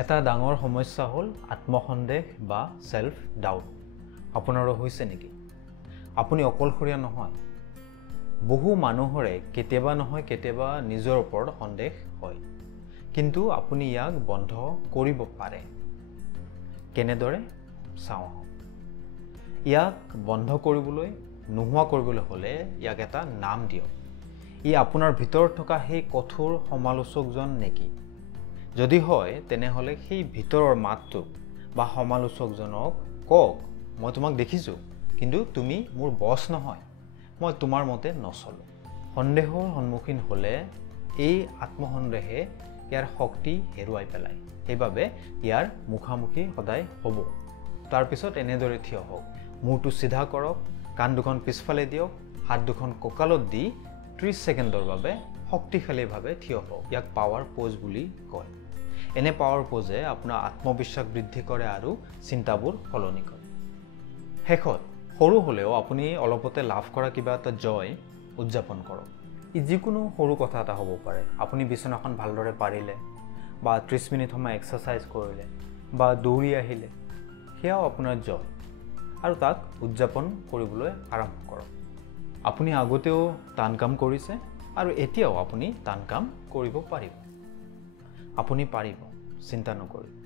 এটা ডাঙৰ সমস্যা হ'ল আত্মসন্দেহ বা সেলফ ডাউট। আপোনাৰো হৈছে নেকি? আপুনি অকলশৰীয়া নহয়। বহু মানুহৰে কেতিয়াবা নহয় কেতিয়াবা নিজৰ ওপৰত সন্দেহ হয়, কিন্তু আপুনি ইয়াক বন্ধ কৰিব পাৰে। কেনেদৰে? চাওঁ। ইয়াক বন্ধ কৰিবলৈ, নোহোৱা কৰিবলৈ হ'লে ইয়াক এটা নাম দিয়ক। ই আপোনাৰ ভিতৰত থকা সেই কঠোৰ সমালোচকজন নেকি? যদি হয়, তেনেহ'লে সেই ভিতৰৰ মাতটোক বা সমালোচকজনক কওক, মই তোমাক দেখিছোঁ, কিন্তু তুমি মোৰ বছ নহয়, মই তোমাৰ মতে নচলোঁ। সন্দেহৰ সন্মুখীন হ'লে এই আত্মসন্দেহে ইয়াৰ শক্তি হেৰুৱাই পেলায়। সেইবাবে ইয়াৰ মুখামুখি সদায় হ'ব। তাৰপিছত এনেদৰে থিয় হওক, মূৰটো চিধা কৰক, কাণ দুখন পিছফালে দিয়ক, হাত দুখন কঁকালত দি 30 ছেকেণ্ডৰ বাবে শক্তিশালীভাৱে থিয় হওক। ইয়াক পাৱাৰ প'জ বুলি কয়। এনে পাৱাৰ প'জে আপোনাৰ আত্মবিশ্বাস বৃদ্ধি কৰে আৰু চিন্তাবোৰ সলনি কৰে। শেষত সৰু হ'লেও আপুনি অলপতে লাভ কৰা কিবা এটা জয় উদযাপন কৰক। ই যিকোনো সৰু কথা এটা হ'ব পাৰে। আপুনি বিচনাখন ভালদৰে পাৰিলে, বা 30 মিনিট সময় এক্সাৰচাইজ কৰিলে, বা দৌৰি আহিলে, সেয়াও আপোনাৰ জয়, আৰু তাক উদযাপন কৰিবলৈ আৰম্ভ কৰক। আপুনি আগতেও টান কাম কৰিছে আৰু এতিয়াও আপুনি টান কাম কৰিব পাৰিব। আপুনি পাৰিব, চিন্তা নকৰিব।